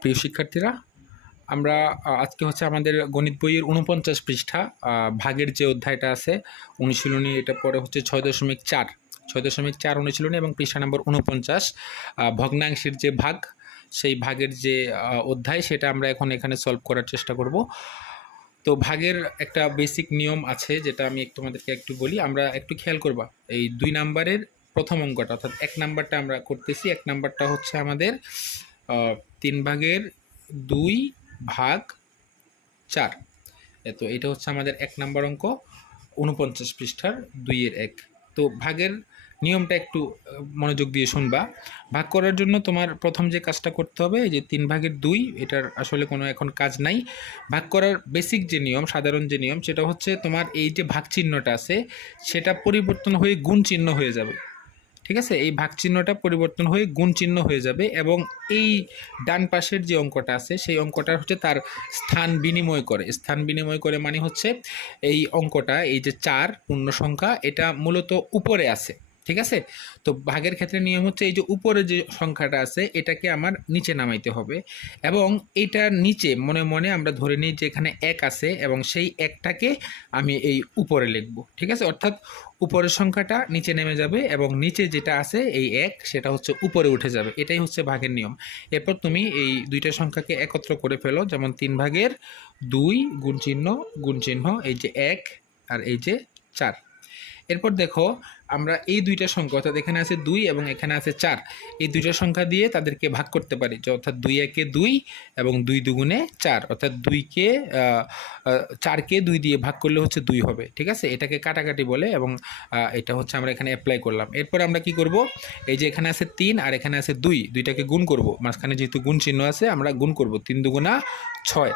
প্রিয় শিক্ষার্থীরা, আমরা আজকে হচ্ছে আমাদের গণিত বইয়ের ৪৯ পৃষ্ঠা ভাগের যে অধ্যায়টা আছে অনুশীলনী, এটা পরে হচ্ছে ৬.৪ অনুশীলনী এবং পৃষ্ঠা নম্বর ৪৯ ভগ্নাংশের যে ভাগ, সেই ভাগের যে অধ্যায় সেটা আমরা এখন এখানে সলভ করার চেষ্টা করব। তো ভাগের একটা বেসিক নিয়ম আছে যেটা আমি তোমাদেরকে একটু বলি, আমরা একটু খেয়াল করবা। এই ২ নাম্বারের প্রথম অঙ্কটা অর্থাৎ ১ নাম্বারটা আমরা করতেছি। ১ নাম্বারটা হচ্ছে আমাদের ৩/২ ভাগ ৪। তো এটা হচ্ছে আমাদের ১ নাম্বার অঙ্ক, ৪৯ পৃষ্ঠার ২-১। তো ভাগের নিয়মটা একটু মনোযোগ দিয়ে শুনবা। ভাগ করার জন্য তোমার প্রথম যে কাজটা করতে হবে, এই যে ৩/২, এটার আসলে কোনো এখন কাজ নাই। ভাগ করার বেসিক যে নিয়ম, সাধারণ যে নিয়ম, সেটা হচ্ছে তোমার এই যে ভাগ চিহ্নটা আছে সেটা পরিবর্তন হয়ে গুণ চিহ্ন হয়ে যাবে। ঠিক আছে, এই ভাগ চিহ্নটা পরিবর্তন হয়ে গুণ চিহ্ন হয়ে যাবে এবং এই ডান পাশের যে অঙ্কটা আছে সেই অঙ্কটা হচ্ছে তার স্থান বিনিময় করে মানে হচ্ছে এই অঙ্কটা, এই যে ৪ পূর্ণ সংখ্যা, এটা মূলত উপরে আছে। ঠিক আছে, তো ভাগের ক্ষেত্রে নিয়ম হচ্ছে এই যে উপরে যে সংখ্যাটা আছে এটাকে আমার নিচে নামাইতে হবে এবং এটার নিচে মনে মনে আমরা ধরে নিই যে এখানে ১ আছে এবং সেই একটাকে আমি এই উপরে লিখব। ঠিক আছে, অর্থাৎ উপরের সংখ্যাটা নিচে নেমে যাবে এবং নিচে যেটা আছে এই ১ সেটা হচ্ছে উপরে উঠে যাবে। এটাই হচ্ছে ভাগের নিয়ম। এরপর তুমি এই দুইটা সংখ্যাকে একত্র করে ফেলো, যেমন ৩/২ গুণ চিহ্ন এই যে ১ আর এই যে ৪। এরপর দেখো আমরা এই দুইটা সংখ্যা অর্থাৎ এখানে আছে ২ এবং এখানে আছে ৪, এই দুইটা সংখ্যা দিয়ে তাদেরকে ভাগ করতে পারি, অর্থাৎ ২-১-এ ২ এবং ২-২-গুণে ৪, অর্থাৎ ৪কে ২ দিয়ে ভাগ করলে হচ্ছে ২ হবে। ঠিক আছে, এটাকে কাটাকাটি বলে এবং এটা হচ্ছে আমরা এখানে অ্যাপ্লাই করলাম। এরপর আমরা কি করব, এই যে এখানে আছে ৩ আর এখানে আছে ২, দুইটাকে গুণ করব, মাঝখানে যেহেতু গুণ চিহ্ন আছে আমরা গুণ করব, ৩×২=৬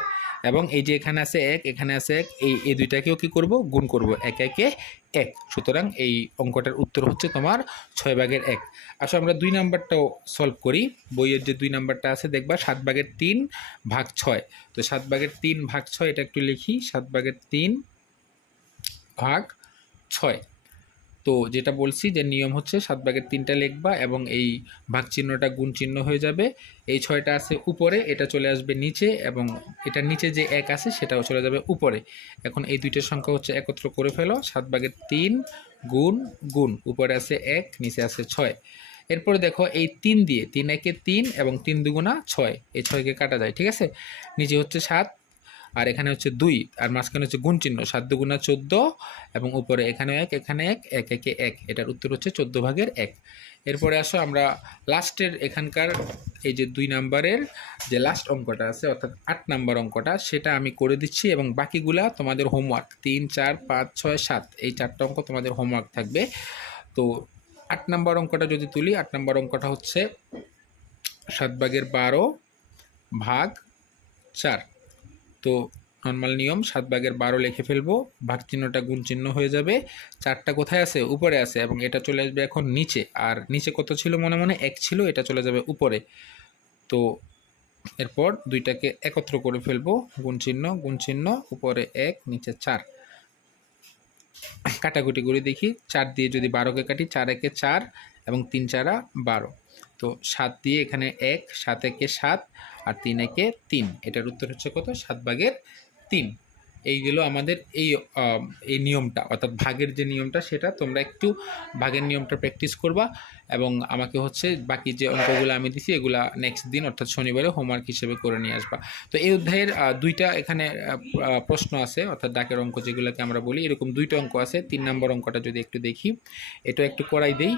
এবং এই যে এখানে আছে ১, এখানে আছে ১, এই দুইটাকেও কি করব, গুণ করব, ১-১-১। সুতরাং এই অঙ্কটার উত্তর হচ্ছে তোমার ৬/১। আসলে আমরা ২ নাম্বারটাও সলভ করি। বইয়ের যে ২ নাম্বারটা আছে দেখবা ৭/৩ ভাগ ৬। তো ৭/৩ ভাগ ৬ এটা একটু লিখি, ৭/৩ ভাগ ৬। তো যেটা বলছি যে নিয়ম হচ্ছে ৭/৩টা লিখবা এবং এই ভাগ চিহ্নটা গুণ চিহ্ন হয়ে যাবে। এই ৬টা আছে উপরে, এটা চলে আসবে নিচে এবং এটার নিচে যে ১ আছে সেটাও চলে যাবে উপরে। এখন এই দুইটা সংখ্যা হচ্ছে একত্র করে ফেলো, ৭/৩ গুণ উপরে আছে ১, নিচে আছে ৬। এরপরে দেখো এই ৩ দিয়ে, ৩-১-৩ এবং ৩×২=৬, এই ৬কে কাটা যায়। ঠিক আছে, নিচে হচ্ছে ৭ আর এখানে হচ্ছে ২ আর মাঝখানে হচ্ছে গুণ চিহ্ন, ৭×২=১৪ এবং উপরে এখানে ১, এখানে ১, ১-১-১, এটার উত্তর হচ্ছে ১৪/১। এরপরে আসো আমরা লাস্টের এখানকার এই যে ২ নাম্বারের যে লাস্ট অঙ্কটা আছে অর্থাৎ ৮ নাম্বার অঙ্কটা, সেটা আমি করে দিচ্ছি এবং বাকিগুলা তোমাদের হোমওয়ার্ক। ৩, ৪, ৫, ৬, ৭ এই ৪টা অঙ্ক তোমাদের হোমওয়ার্ক থাকবে। তো ৮ নাম্বার অঙ্কটা যদি তুলি, ৮ নাম্বার অঙ্কটা হচ্ছে ৭/১২ ভাগ ৪। তো নর্মাল নিয়ম ৭/১২ লিখে ফেলবো, ভাগ চিহ্নটা গুণ চিহ্ন হয়ে যাবে, ৪টা কোথায় আছে, উপরে আছে এবং এটা চলে আসবে এখন নিচে। আর নিচে কত ছিল, মনে মনে ১ ছিল, এটা চলে যাবে উপরে। তো এরপর দুইটাকে একত্র করে ফেলবো, গুণ চিহ্ন, উপরে ১, নিচে ৪। কাটাকুটি করে দেখি, ৪ দিয়ে যদি ১২কে কাটি, ৪-১-এ ৪ এবং ৩-৪=১২। তো ৭ দিয়ে এখানে ১, ৭-১-৭ আর ৩-১-৩, এটার উত্তর হচ্ছে কত, ৭/৩। এইগুলো আমাদের এই নিয়মটা অর্থাৎ ভাগের যে নিয়মটা সেটা তোমরা একটু ভাগের নিয়মটা প্র্যাকটিস করবা এবং আমাকে হচ্ছে বাকি যে অঙ্কগুলো আমি দিছি এগুলা নেক্সট দিন অর্থাৎ শনিবারে হোমওয়ার্ক হিসেবে করে নিয়ে আসবা। তো এই অধ্যায়ের দুইটা এখানে প্রশ্ন আছে অর্থাৎ ডাকের অঙ্ক যেগুলোকে আমরা বলি, এরকম দুইটা অঙ্ক আছে। ৩ নম্বর অঙ্কটা যদি একটু দেখি, এটা একটু করাই দেই।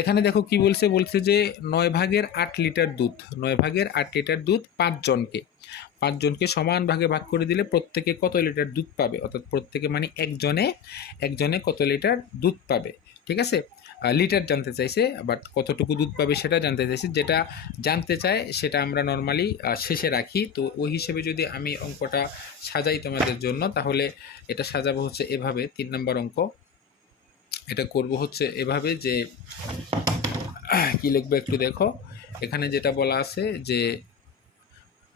এখানে দেখো কি বলছে যে ৯/৮ লিটার দুধ, ৯/৮ লিটার দুধ ৫ জনকে সমান ভাগে ভাগ করে দিলে প্রত্যেকে কত লিটার দুধ পাবে, অর্থাৎ প্রত্যেকে মানে একজনে কত লিটার দুধ পাবে। ঠিক আছে, লিটার জানতে চাইছে, বাট কতটুকু দুধ পাবে সেটা জানতে চাইছে। যেটা জানতে চায় সেটা আমরা নর্মালি শেষে রাখি। তো ওই হিসেবে যদি আমি অঙ্কটা সাজাই তোমাদের জন্য, তাহলে এটা সাজাবো হচ্ছে এভাবে। ৩ নম্বর অঙ্ক এটা করব হচ্ছে এভাবে যে কি লিখবো একটু দেখো, এখানে যেটা বলা আছে যে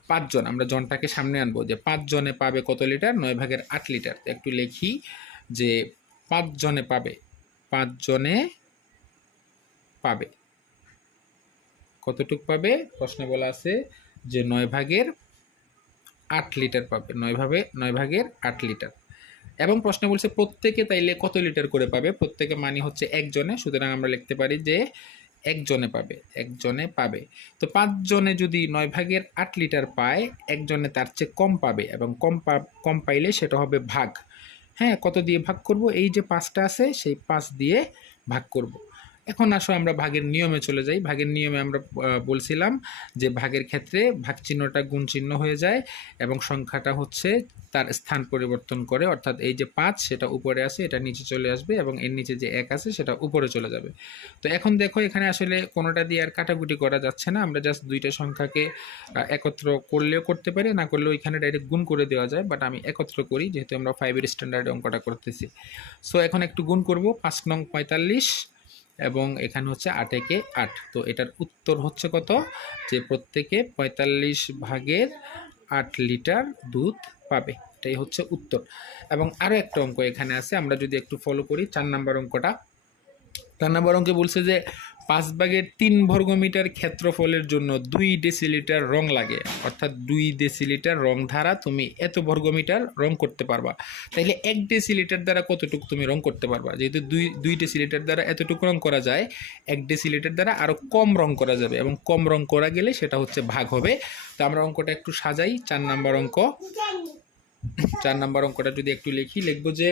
৫ জন, আমরা জনটাকে সামনে আনবো, যে ৫ জনে পাবে কত লিটার, ৯/৮ লিটার। একটু লিখি যে ৫ জনে পাবে কতটুক পাবে, প্রশ্নে বলা আছে যে 9/8 লিটার পাবে, 9/8 লিটার। এবং প্রশ্ন বলছে প্রত্যেকে তাইলে কত লিটার করে পাবে, প্রত্যেকে মানে হচ্ছে একজনে, সুতরাং আমরা লিখতে পারি যে একজনে পাবে। তো 5 জনে যদি 9/8 লিটার পায়, একজনে তার চেয়ে কম পাবে, এবং কম পাইলে সেটা হবে ভাগ। হ্যাঁ, কত দিয়ে ভাগ করব? এই যে 5টা আছে সেই 5 দিয়ে ভাগ করব। এখন আসো আমরা ভাগের নিয়মে চলে যাই। ভাগের নিয়মে আমরা বলছিলাম যে ভাগের ক্ষেত্রে ভাগ চিহ্নটা গুণ চিহ্ন হয়ে যায় এবং সংখ্যাটা হচ্ছে তার স্থান পরিবর্তন করে, অর্থাৎ এই যে 5 সেটা উপরে আছে, এটা নিচে চলে আসবে, এবং এর নিচে যে 1 আছে সেটা উপরে চলে যাবে। তো এখন দেখো এখানে আসলে কোনোটা দিয়ে আর কাটাকুটি করা যাচ্ছে না, আমরা জাস্ট দুইটা সংখ্যাকে একত্র করলেও করতে পারি, না করলেও এখানে ডাইরেক্ট গুণ করে দেওয়া যায়, বাট আমি একত্র করি যেহেতু আমরা 5-এর স্ট্যান্ডার্ডে অঙ্কটা করতেছি। সো এখন একটু গুণ করব, 5 নং 45 এবং এখানে হচ্ছে 8 তো এটার উত্তর হচ্ছে কত, যে প্রত্যেকে 45/8 লিটার দুধ পাবে, এটাই হচ্ছে উত্তর। এবং আরও একটা অঙ্ক এখানে আছে, আমরা যদি একটু ফলো করি 4 নম্বর অঙ্কটা। 4 নম্বর অঙ্কে বলছে যে 5/3 বর্গমিটার ক্ষেত্রফলের জন্য 2 ডেসিলিটার রং লাগে, অর্থাৎ 2 ডেসিলিটার রং দ্বারা তুমি এত বর্গমিটার রং করতে পারবা। তাইলে 1 ডেসিলিটার দ্বারা কতটুকু তুমি রং করতে পারবা? যেহেতু 2 ডেসিলিটার দ্বারা এতটুকু রং করা যায়, 1 ডেসিলিটার দ্বারা আরও কম রং করা যাবে, এবং কম রং করা গেলে সেটা হচ্ছে ভাগ হবে। তো আমরা অঙ্কটা একটু সাজাই। 4 নম্বর অঙ্ক, 4 নম্বর অঙ্কটা যদি একটু লিখবো যে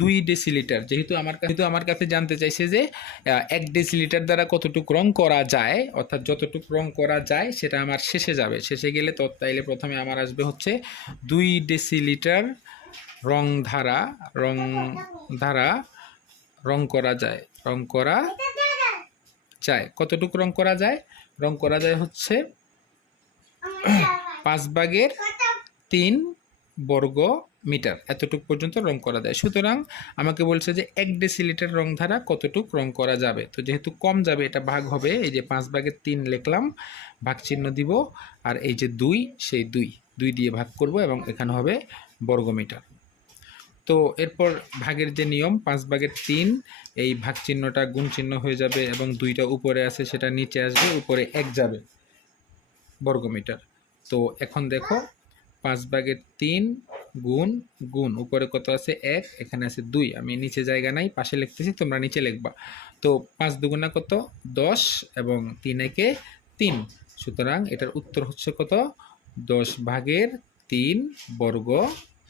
2 ডেসিলিটার, যেহেতু আমার কাছে জানতে চাইছে যে 1 ডেসিলিটার দ্বারা কতটুকু রং করা যায়, অর্থাৎ যতটুকু রং করা যায় সেটা আমার শেষে যাবে, শেষে গেলে তো তাইলে প্রথমে আমার আসবে হচ্ছে 2 ডেসিলিটার রং ধারা রং করা যায়। কতটুকু রং করা যায়? রং করা যায় হচ্ছে 5/3 বর্গ মিটার, এতটুকু পর্যন্ত রং করা যায়। সুতরাং আমাকে বলছে যে 1 ডেসিলিটার রং ধারা কতটুকু রং করা যাবে। তো যেহেতু কম যাবে এটা ভাগ হবে, এই যে 5/3 লিখলাম, ভাগ চিহ্ন দিব, আর এই যে 2 সেই 2 দিয়ে ভাগ করব, এবং এখানে হবে বর্গমিটার। তো এরপর ভাগের যে নিয়ম, 5/3 এই ভাগ চিহ্নটা গুণ চিহ্ন হয়ে যাবে, এবং 2টা উপরে আছে সেটা নিচে আসবে, উপরে 1 যাবে, বর্গমিটার। তো এখন দেখো 5/3 গুণ উপরে কত আছে 1, এখানে আছে 2, আমি নিচে জায়গা নাই পাশে লিখতেছি, তোমরা নিচে লিখবা। তো 5 দুগুণা কত 10, এবং 3 একে 3, সুতরাং এটার উত্তর হচ্ছে কত 10/3 বর্গ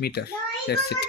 মিটার। That's it.